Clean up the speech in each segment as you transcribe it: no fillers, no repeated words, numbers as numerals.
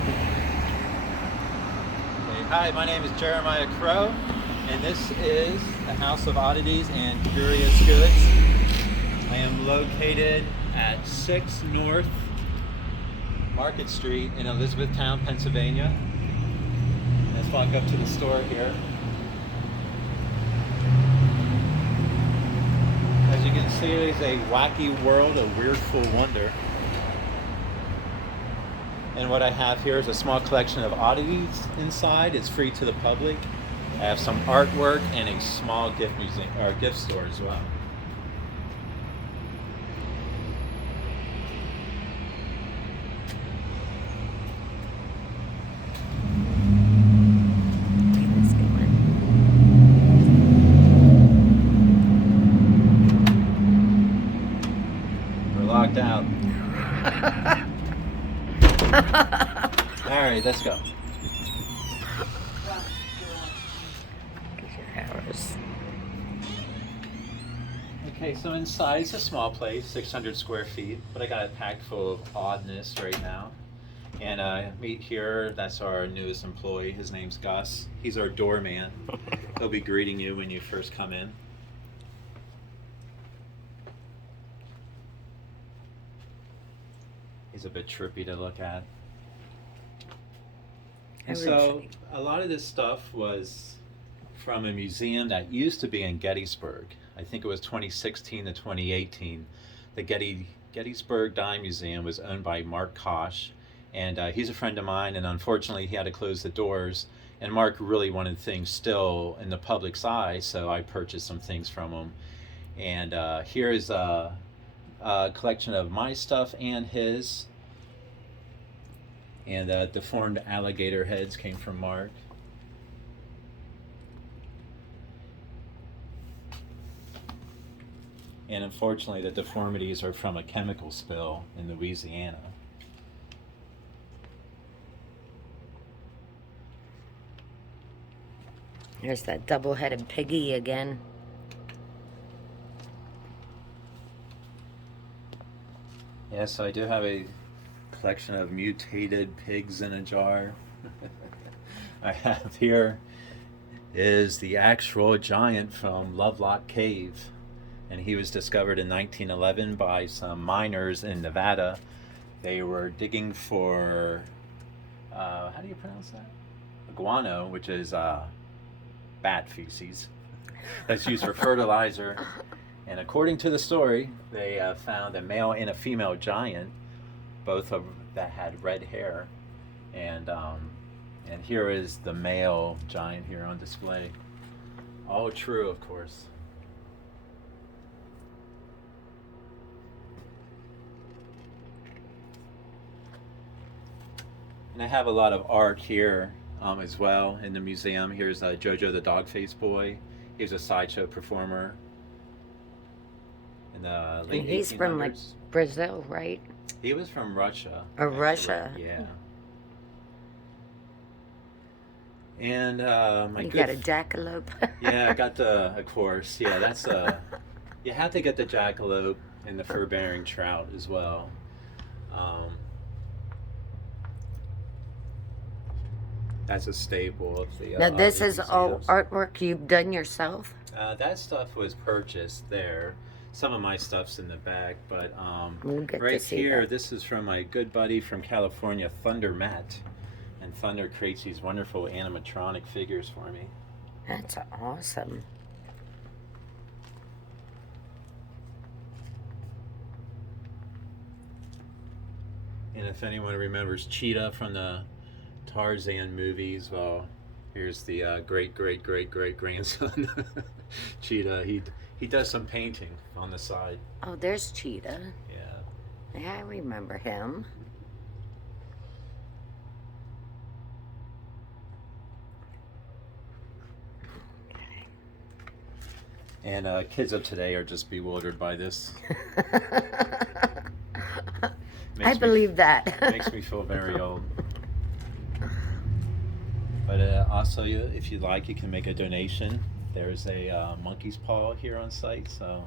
Okay, hi, my name is Jeremiah Crow, and this is the House of Oddities and Curious Goods. I am located at 6 North Market Street in Elizabethtown, Pennsylvania. Let's walk up to the store here. As you can see, it is a wacky world of weirdful wonder. And what I have here is a small collection of oddities inside. It's free to the public. I have some artwork and a small gift museum or gift store as well. We're locked out. All right, let's go. Okay, so inside it's a small place, 600 square feet, but I got it packed full of oddness right now. And meet here, that's our newest employee. His name's Gus. He's our doorman. He'll be greeting you when you first come in. He's a bit trippy to look at. And so a lot of this stuff was from a museum that used to be in Gettysburg. I think it was 2016 to 2018. The Gettysburg Dime Museum was owned by Mark Kosh, and he's a friend of mine, and unfortunately he had to close the doors, and Mark really wanted things still in the public's eye, so I purchased some things from him. And here is a collection of my stuff and his. And deformed alligator heads came from Mark. And unfortunately, the deformities are from a chemical spill in Louisiana. There's that double-headed piggy again. Yes, I do have a collection of mutated pigs in a jar. I have here is the actual giant from Lovelock Cave, and he was discovered in 1911 by some miners in Nevada. They were digging for how do you pronounce that? Guano, which is bat feces that's used for fertilizer. And according to the story, they found a male and a female giant, both of that had red hair, and here is the male giant here on display. All true, of course. And I have a lot of art here as well in the museum. Here's Jojo the Dog Face Boy. He was a sideshow performer in the late 1800s. He's from like Brazil, right? He was from Russia. Or Russia. Yeah. And my you good... got a jackalope? Yeah, I got the, of course. Yeah, that's you have to get the jackalope and the fur-bearing trout as well. That's a staple of the. Now this is museums. all artwork you've done yourself? That stuff was purchased there. Some of my stuff's in the back, but We'll get right to see here, that. this is from my good buddy from California, Thunder Matt. And Thunder creates these wonderful animatronic figures for me. That's awesome. And if anyone remembers Cheetah from the Tarzan movies, well, here's the great grandson, Cheetah. He does some painting on the side. Oh, there's Cheetah. Yeah. Yeah, I remember him. And kids of today are just bewildered by this. I believe that. Makes me feel very old. But also, if you'd like, you can make a donation. There's a monkey's paw here on site, so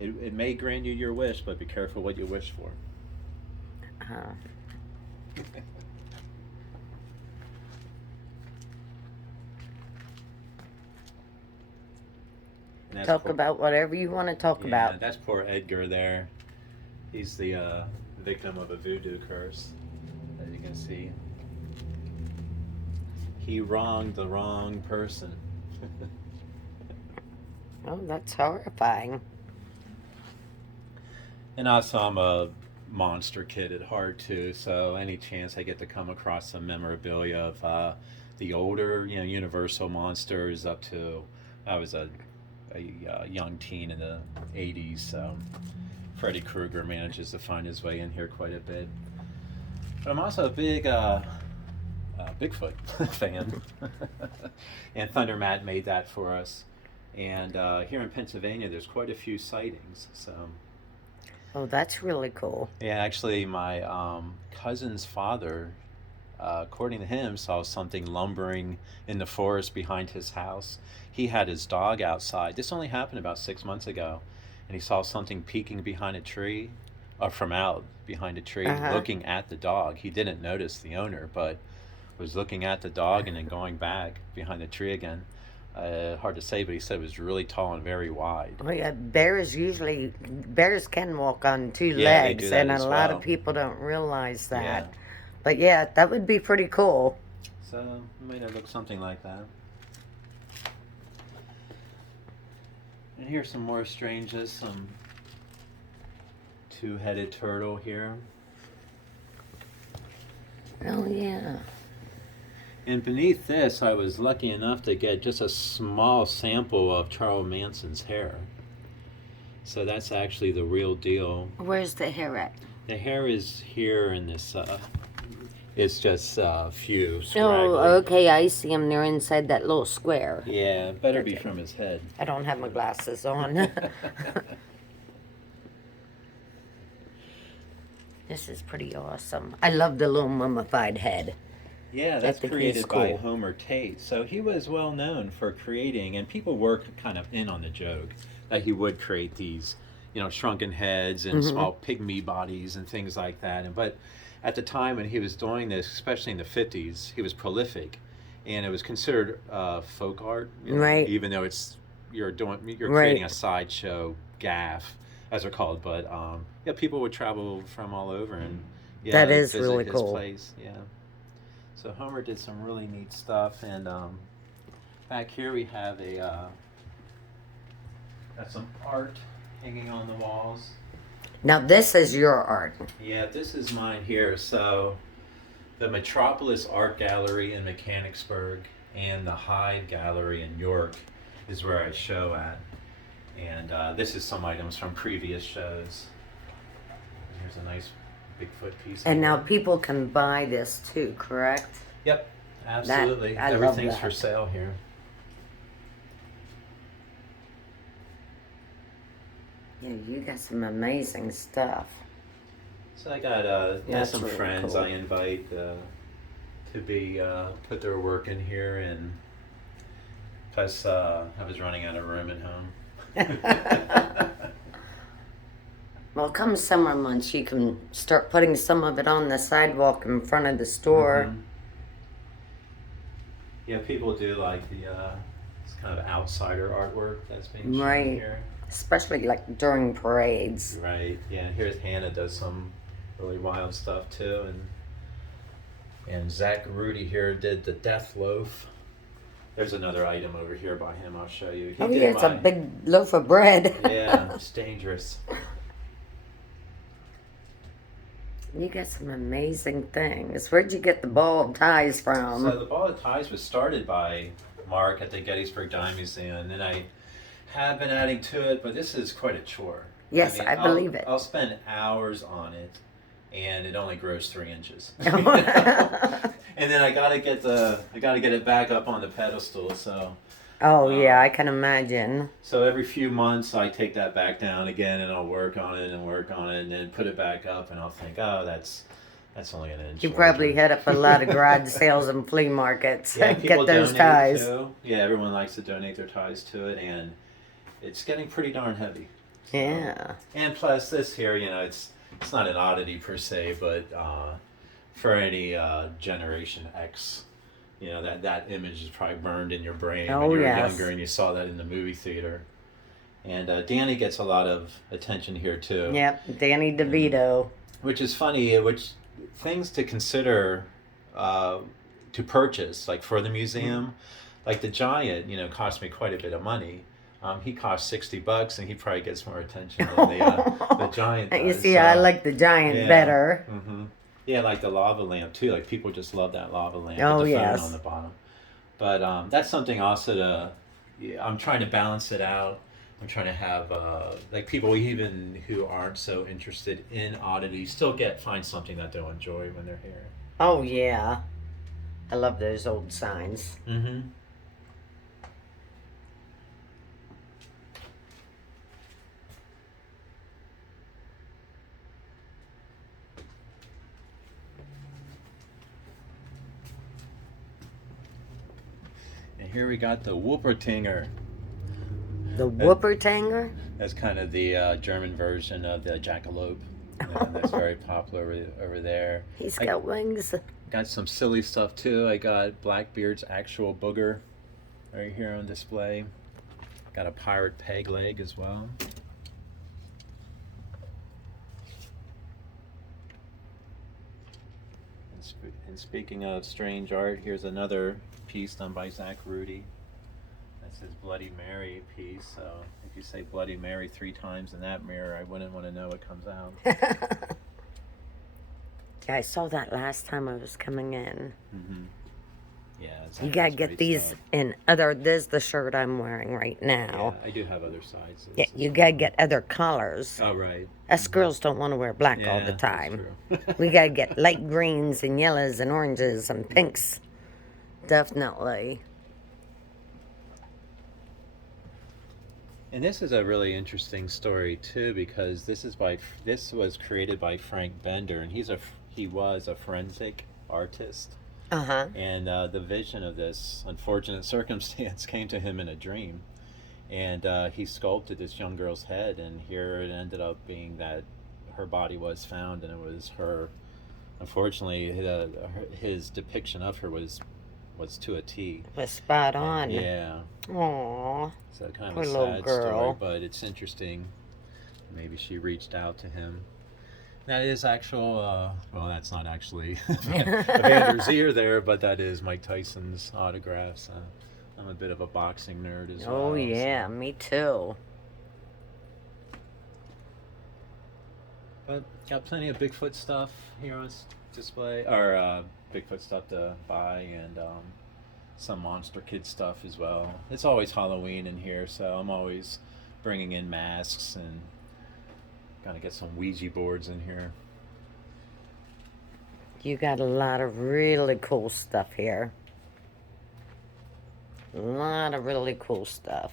it may grant you your wish, but be careful what you wish for. that's Talk about whatever you want to talk about. That's poor Edgar there. He's the victim of a voodoo curse, as you can see. He wronged the wrong person. Oh, that's horrifying. And also, I'm a monster kid at heart too, so any chance I get to come across some memorabilia of the older, Universal monsters up to, I was a young teen in the 80s, so Freddy Krueger manages to find his way in here quite a bit. But I'm also a big Bigfoot fan. And Thunder Matt made that for us. And here in Pennsylvania, there's quite a few sightings. So, Oh, that's really cool. yeah, actually, my cousin's father, according to him, saw something lumbering in the forest behind his house. He had his dog outside. This only happened about 6 months ago. And he saw something peeking behind a tree, or from out behind a tree, looking at the dog. He didn't notice the owner, but was looking at the dog and then going back behind the tree again. Hard to say, but he said it was really tall and very wide. Well, yeah, bears can walk on two Yeah, they legs, do that and a as lot well. of people don't realize that. Yeah. But yeah, that would be pretty cool. So it might have looked something like that. And here's some more strangeness. Some two-headed turtle here. Oh yeah. And beneath this, I was lucky enough to get just a small sample of Charles Manson's hair. So that's actually the real deal. Where's the hair at? The hair is here in this, it's just a few scraggly. Oh, okay, I see him. They're inside that little square. Yeah, better be from his head. I don't have my glasses on. This is pretty awesome. I love the little mummified head. Yeah, that's think created he's by cool. Homer Tate. So he was well known for creating, and people were kind of in on the joke that he would create these, shrunken heads and small pygmy bodies and things like that. But at the time when he was doing this, especially in the 50s, he was prolific, and it was considered folk art, Right. Even though you're creating a sideshow gaff, as they're called. But yeah, people would travel from all over and That is visit really his cool. place. Yeah. So Homer did some really neat stuff, and back here we have got some art hanging on the walls. Now this is your art. Yeah, this is mine here. So the Metropolis Art Gallery in Mechanicsburg and the Hyde Gallery in York is where I show at. And this is some items from previous shows. Here's a nice Bigfoot piece. And now people can buy this too, correct? Yep, absolutely. I love Everything's that. for sale here. Yeah, you got some amazing stuff. So I got That's some really friends cool. I invite to be put their work in here, and plus I was running out of room at home. Well, come summer months, you can start putting some of it on the sidewalk in front of the store. Mhm. Yeah, people do like the this kind of outsider artwork that's being shown Right. here. Especially like during parades. Right. Yeah. Here's Hannah does some really wild stuff too, and Zach Rudy here did the Death Loaf. There's another item over here by him. I'll show you. He Oh did yeah, it's a big loaf of bread. Yeah, it's dangerous. You got some amazing things. Where'd you get the ball of ties from? So the Ball of Ties was started by Mark at the Gettysburg Dime Museum, and then I have been adding to it, but this is quite a chore. Yes, I believe it. I'll spend hours on it, and it only grows 3 inches. And then I gotta get it back up on the pedestal. So Oh yeah, I can imagine. so every few months I take that back down again, and I'll work on it and then put it back up, and I'll think, oh, that's only an inch. You probably larger. hit up a lot of garage sales and flea markets. Yeah, Get people those donate ties. too. Yeah, everyone likes to donate their ties to it, and it's getting pretty darn heavy. So- Yeah. And plus, this here, it's not an oddity per se, but for any Generation X, that image is probably burned in your brain Oh, when you were yes. younger and you saw that in the movie theater. And Danny gets a lot of attention here too. Yep, Danny DeVito. Which is funny, which things to consider to purchase, like for the museum. Like the giant, cost me quite a bit of money. He costs $60, and he probably gets more attention than the giant does. You see, I like the giant better. Mm-hmm. Yeah, like the lava lamp too. Like people just love that lava lamp Oh, with the yes. phone on the bottom. But that's something also I'm trying to balance it out. I'm trying to have like people even who aren't so interested in oddities still find something that they'll enjoy when they're here. Oh yeah, I love those old signs. Mm-hmm. And here we got the Whoopertinger. The Whoopertinger? That's kind of the German version of the jackalope. And that's very popular over there. He's got wings. Got some silly stuff too. I got Blackbeard's actual booger right here on display. Got a pirate peg leg as well. And speaking of strange art, here's another piece done by Zach Rudy. That's his Bloody Mary piece. So if you say Bloody Mary 3 times in that mirror, I wouldn't want to know what comes out. Yeah, I saw that last time I was coming in. Mm-hmm. Yeah, you gotta get these stuff. in other. This is the shirt I'm wearing right now. Yeah, I do have other sizes. Yeah, you gotta get other colors. Oh, right. Us girls don't want to wear black all the time. We gotta get light greens and yellows and oranges and pinks. Definitely. And this is a really interesting story too, because this was created by Frank Bender, and he was a forensic artist. Uh-huh. And the vision of this unfortunate circumstance came to him in a dream, and he sculpted this young girl's head, and here it ended up being that her body was found, and it was her. Unfortunately, his depiction of her was to a T. Was spot on. Yeah. Aww. So kind of Poor a little sad girl. story, but it's interesting. Maybe she reached out to him. That is actual, well, that's not actually Evander's ear there, but that is Mike Tyson's autographs. I'm a bit of a boxing nerd as well. Oh, yeah, so. me too. But got plenty of Bigfoot stuff here on display, or Bigfoot stuff to buy, and some Monster Kid stuff as well. It's always Halloween in here, so I'm always bringing in masks and gotta get some Ouija boards in here. You got a lot of really cool stuff here. A lot of really cool stuff.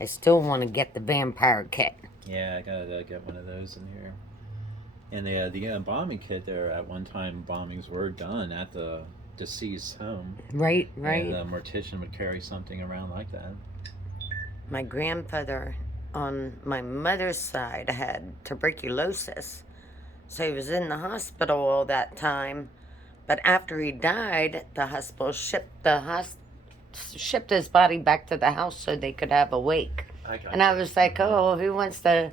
I still want to get the vampire kit. Yeah, I gotta get one of those in here. And the embalming kit there, at one time bombings were done at the deceased home. Right. And the mortician would carry something around like that. My grandfather on my mother's side had tuberculosis. So he was in the hospital all that time. But after he died, the hospital shipped his body back to the house so they could have a wake. And I was like, oh, who wants to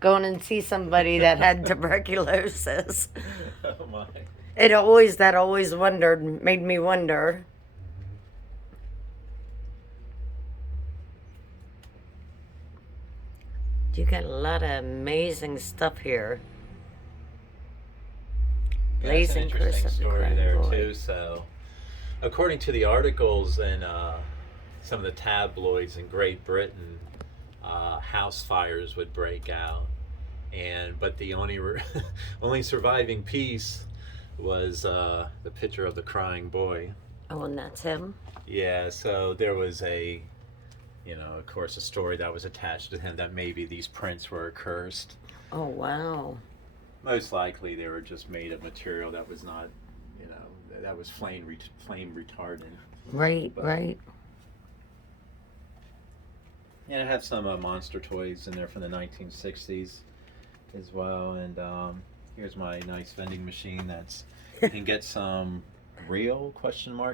go in and see somebody that had tuberculosis? Oh my. That always made me wonder. You got a lot of amazing stuff here. That's an interesting story there too. So, according to the articles in some of the tabloids in Great Britain, house fires would break out, but the only surviving piece was the picture of the crying boy. Oh, and that's him? Yeah. So there was of course, a story that was attached to him that maybe these prints were cursed. Oh, wow. Most likely they were just made of material that was not, that was flame retardant. Right. And I have some monster toys in there from the 1960s as well. And here's my nice vending machine you can get some real ?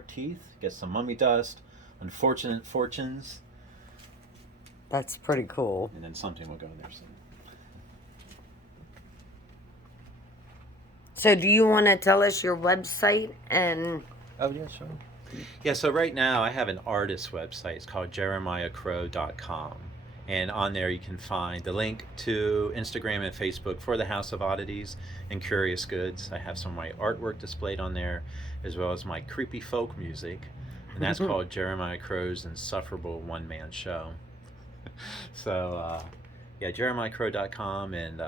Teeth, get some mummy dust, unfortunate fortunes, That's pretty cool. And then something will go there soon. So do you want to tell us your website and... Oh, yeah, sure. Yeah, so right now I have an artist website. It's called jeremiahcrow.com. And on there you can find the link to Instagram and Facebook for the House of Oddities and Curious Goods. I have some of my artwork displayed on there, as well as my creepy folk music. And that's called Jeremiah Crow's Insufferable One-Man Show. So, yeah, jeremiahcrow.com, and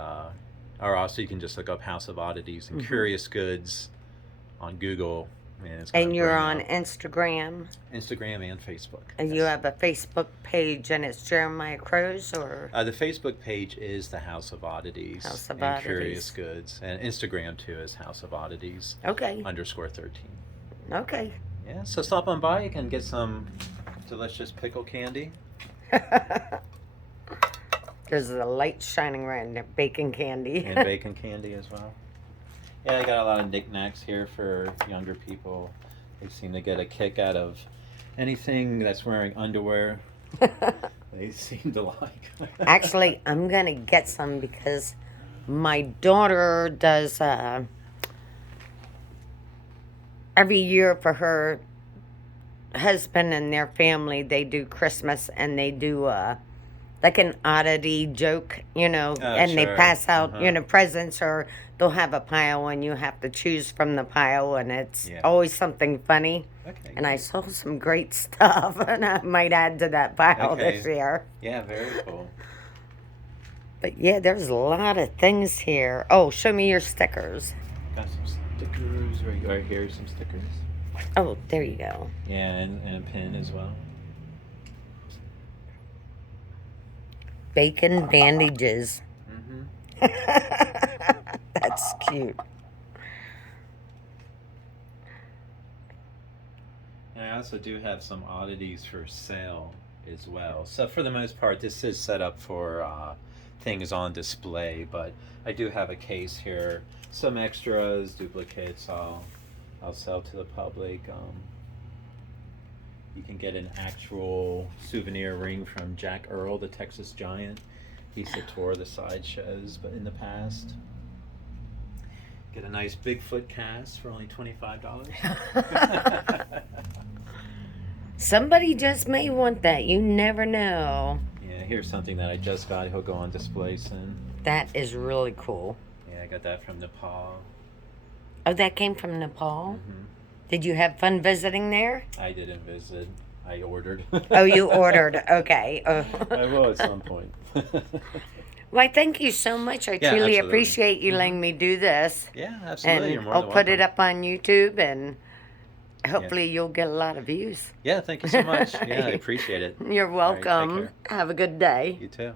or also you can just look up House of Oddities and Curious Goods on Google. And you're on Instagram? Instagram and Facebook. And you have a Facebook page, and it's Jeremiah Crow's, or? The Facebook page is the House of Oddities. House of and Oddities. Curious Goods. And Instagram, too, is House of Oddities. Okay. _13. Okay. Yeah, so stop on by. You can get some delicious pickle candy. There's the light shining right in there. Bacon candy. And bacon candy as well. Yeah, I got a lot of knickknacks here for younger people. They seem to get a kick out of anything that's wearing underwear. They seem to like. Actually, I'm going to get some because my daughter does, every year for her husband and their family, they do Christmas, and they do, like an oddity joke, you know, and sure. they pass out, you know, presents, or they'll have a pile and you have to choose from the pile, and it's always something funny. Okay. And I saw some great stuff, and I might add to that pile this year. Yeah, very cool. But yeah, there's a lot of things here. Oh, show me your stickers. Got some stickers right here, some stickers. Oh, there you go. Yeah, and a pin as well. Bacon bandages. That's cute. And I also do have some oddities for sale as well. So for the most part, this is set up for things on display, but I do have a case here, some extras, duplicates. I'll sell to the public. You can get an actual souvenir ring from Jack Earl, the Texas Giant. He used to tour the sideshows, but in the past. Get a nice Bigfoot cast for only $25. Somebody just may want that. You never know. Yeah, here's something that I just got. He'll go on display soon. That is really cool. Yeah, I got that from Nepal. Oh, that came from Nepal? Mm-hmm. Did you have fun visiting there? I didn't visit. I ordered. Oh, you ordered. Okay. Oh. I will at some point. Why, thank you so much. I truly absolutely. appreciate you letting me do this. Yeah, absolutely. And You're more I'll than put it welcome. up on YouTube, and hopefully you'll get a lot of views. Yeah, thank you so much. Yeah, I appreciate it. You're All right, take welcome. care. Have a good day. You too.